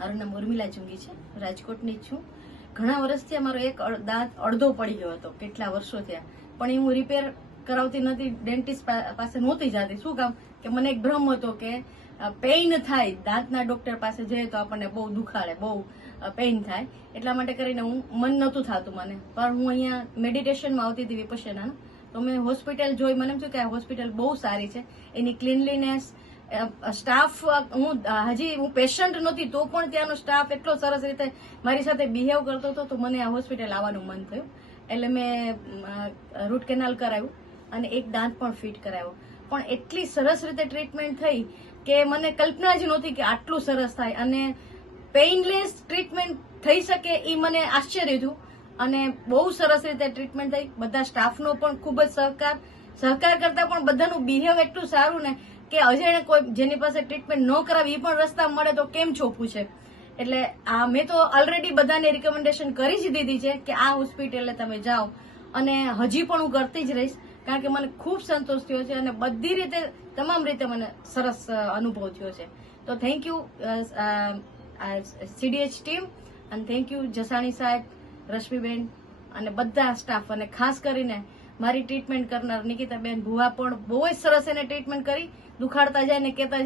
મારું નામ ઉર્મિલા ચુંગી છે, રાજકોટની જ છું. ઘણા વર્ષથી મારો એક દાંત અડધો પડી ગયો હતો, કેટલા વર્ષો થયા, પણ એ હું રિપેર કરાવતી નથી, ડેન્ટિસ્ટ પાસે નહોતી જતી. શું કામ કે મને એક ભ્રમ હતો કે પેઇન થાય, દાંતના ડોક્ટર પાસે જઈએ તો આપણને બહુ દુખાડે, બહુ પેઇન થાય, એટલા માટે કરીને હું મન નહોતું થતું મને. પણ હું અહીંયા મેડિટેશનમાં આવતી હતી વિપશ્યના, તો મેં હોસ્પિટલ જોઈ, મને એમ થયું કે આ હોસ્પિટલ બહુ સારી છે, એની ક્લીનલીનેસ, સ્ટાફ, હું પેશન્ટ નહોતી તો પણ ત્યાંનો સ્ટાફ એટલો સરસ રીતે મારી સાથે બિહેવ કરતો હતો, તો મને આ હોસ્પિટલ આવવાનું મન થયું. એટલે મેં રૂટ કેનાલ કરાવ્યું અને એક દાંત પણ ફિટ કરાવ્યો. પણ એટલી સરસ રીતે ટ્રીટમેન્ટ થઈ કે મને કલ્પના જ નહોતી કે આટલું સરસ થાય અને પેઇનલેસ ટ્રીટમેન્ટ થઈ શકે, એ મને આશ્ચર્ય થયું. અને બહુ સરસ રીતે ટ્રીટમેન્ટ થઈ. બધા સ્ટાફનો પણ ખૂબ જ સહકાર કરતા પણ બધાનું બિહેવ એટલું સારું ને કે અજાણે કોઈ જેની પાસે ટ્રીટમેન્ટ ન કરાવી એ પણ રસ્તા મળે તો કેમ છો પૂછે. એટલે મેં તો ઓલરેડી બધાને રિકમેન્ડેશન કરી જ દીધી છે કે આ હોસ્પિટલે તમે જાઓ, અને હજી પણ હું કરતી જ રહીશ, કારણ કે મને ખૂબ સંતોષ થયો છે અને બધી રીતે, તમામ રીતે મને સરસ અનુભવ થયો છે. તો થેન્ક યુ CDH ટીમ, અને થેન્ક યુ જસાણી સાહેબ, રશ્મિબેન અને બધા સ્ટાફ, અને ખાસ કરીને મારી ટ્રીટમેન્ટ કરનાર નિકિતાબેન ભુવા પણ બહુ જ સરસ એને ટ્રીટમેન્ટ કરી. દુખાડતા જાય ને કહેતા